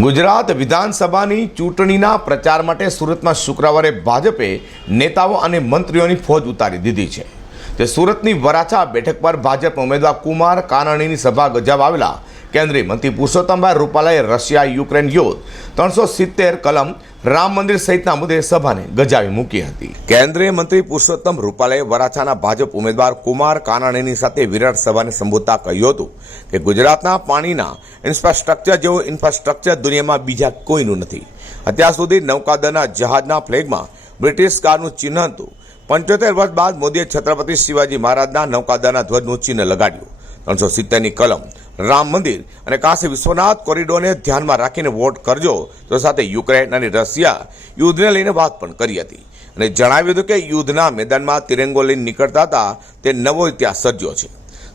ગુજરાત વિધાનસભાની ચૂંટણીના પ્રચાર માટે સુરતમાં શુક્રવારે ભાજપે નેતાઓ અને મંત્રીઓની ફોજ ઉતારી દીધી છે। તે સુરતની વરાછા બેઠક પર ભાજપ ઉમેદવાર કુમાર કાનાણીની સભા ગજાવવા આવેલા કેન્દ્રીય મંત્રી પુરુષોત્તમભાઈ રૂપાલાએ રશિયા યુક્રેન યુદ્ધ 370 કલમ રામ મંદિર સહિતના મુદ્દે સભાને ગજાવી મૂકી હતી। કેન્દ્રીય મંત્રી પુરુષોત્તમ રૂપાલાએ વરાછાના ભાજપ ઉમેદવાર કુમાર કાનાણીની સાથે વિરાટ સભાને સંબોધતા કહ્યું હતું કે ગુજરાતના પાણીના ઇન્ફ્રાસ્ટ્રક્ચર જેવું ઇન્ફ્રાસ્ટ્રક્ચર દુનિયામાં બીજા કોઈનું નથી। અત્યાર સુધી નૌકાદળના જહાજના ફ્લેગમાં બ્રિટિશ કાળનું ચિહ્ન હતું। 75 વર્ષ બાદ મોદીએ છત્રપતિ શિવાજી મહારાજના નૌકાદળના ધ્વજનું ચિહ્ન લગાડ્યું। 370ની કલમ રામ મંદિર અને કાશી વિશ્વનાથ કોરિડોરને ધ્યાનમાં રાખીને વોટ કરજો તો સાથે યુક્રેન અને રશિયા યુદ્ધને લઈને વાત પણ કરી હતી અને જણાવ્યું હતું કે યુદ્ધના મેદાનમાં તિરંગો લઈને નીકળતા હતા તે નવો ઇતિહાસ સર્જ્યો છે।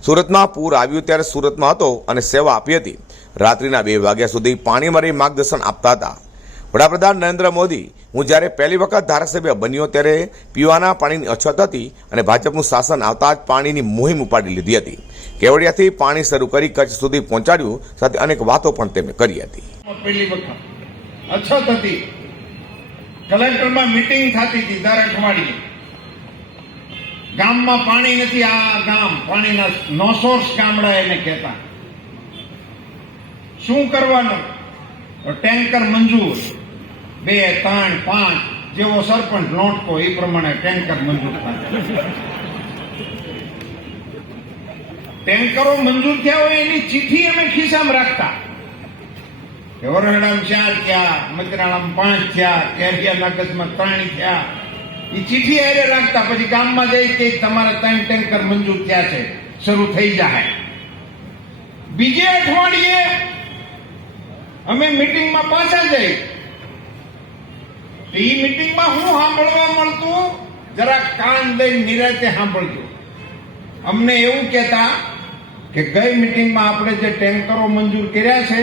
સુરતમાં પૂર આવ્યું ત્યારે સુરતમાં હતો અને સેવા આપી હતી। રાત્રિના 2 વાગ્યા સુધી પાણી મારી માર્ગદર્શન આપતા હતા। વડાપ્રધાન નરેન્દ્ર મોદી હું જ્યારે પહેલી વખત ધારાસભ્ય બન્યો ત્યારે પીવાના પાણીની અછત હતી અને ભાજપનું શાસન આવતા જ પાણીની મુહિમ ઉપાડી લીધી હતી। કેવડિયાથી પાણી શરૂ કરી કચ્છ સુધી પહોંચાડ્યું, સાથે અનેક વાતો પણ તેમણે કરી હતી। પહેલી વખત અછત હતી, કલેક્ટરમાં મીટિંગ થતી હતી દર અઠવાડિયે, ગામમાં પાણી નથી, આ ગામ પાણીના નો સોર્સ ગામડા એને કહેતા। શું કરવાનું? ટેન્કર મંજૂર, 2, 3, 5 જેવો સરપંચ નોટકો એ પ્રમાણે ટેન્કર મંજૂર થાય। ટેન્કરો મંજૂર થયા હોય એની ચિઠ્ઠી અમે ખિસ્સામાં રાખતા કે વરહડામાં 4 થયા, મકરાળામાં 5 થયા, કેરિયા નગરમાં 3 થયા, એ ચિઠ્ઠી હારે રાખતા। પછી ગામમાં જઈ કે તમારા 3 ટેન્કર મંજૂર થયા છે, શરૂ થઈ જાય। બીજે અઠવાડિયે અમે મીટિંગમાં પાછા જઈ, એ મીટિંગમાં શું સાંભળવા મળતું, જરા કાન દઈને નિરાતે સાંભળજો। અમને એવું કહેતા કે ગઈ મીટિંગમાં આપણે જે ટેન્કરો મંજૂર કર્યા છે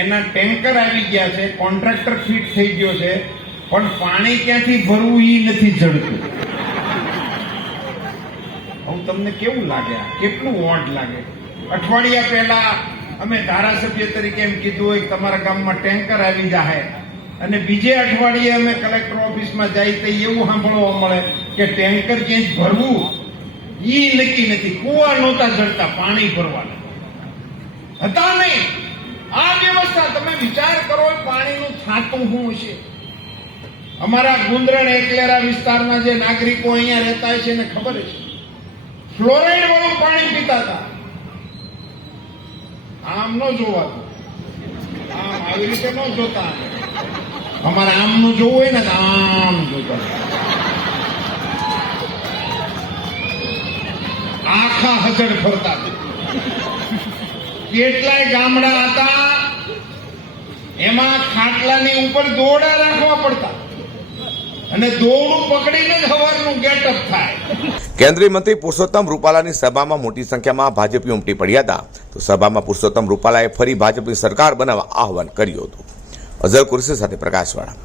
એના ટેન્કર આવી ગયા છે, કોન્ટ્રાક્ટર ફિટ થઈ ગયો છે, પણ પાણી ક્યાંથી ભરવું એ નથી જડતું। હવે તમને કેવું લાગે? કેટલું ઓડ લાગે? અઠવાડિયા પહેલા અમે ધારાસભ્ય તરીકે એમ કીધું હોય કે તમારા ગામમાં ટેન્કર આવી જાય, અને બીજે અઠવાડિયે અમે કલેક્ટર ઓફિસમાં જઈએ તો એવું સાંભળવા મળે કે ટેન્કર ક્યાંય ભરવું ઈ નક્કી નથી, કુવા નહોતા જડતા પાણી ભરવાના હતા નહીં। આ વ્યવસ્થા તમે વિચાર કરો, પાણીનું છાંટું શું હશે? અમારા ગુંદરણ એકલેરા વિસ્તારના જે નાગરિકો અહીંયા રહેતા છે એને ખબર છે, ફ્લોરાઇડ વાળું પાણી પીતા હતા। આમ ન જોવાતું, આમ આવી રીતે ન જોતા, અમારે આમનું જોવું હોય ને આમ જોતા, આખા હજડ ફરતા। કેટલાય ગામડા હતા એમાં ખાટલાની ઉપર દોરડા રાખવા પડતા અને દોરડું પકડીને જ સવારનું ગેટઅપ થાય। કેન્દ્રીય મંત્રી પુરુષોત્તમ રૂપાલાની સભામાં મોટી સંખ્યામાં ભાજપી ઉમટી પડ્યા હતા, તો સભામાં પુરુષોત્તમ રૂપાલાએ ફરી ભાજપની સરકાર બનાવવા આહવાન કર્યું હતું। અઝર કુરેશી સાથે પ્રકાશવાળા।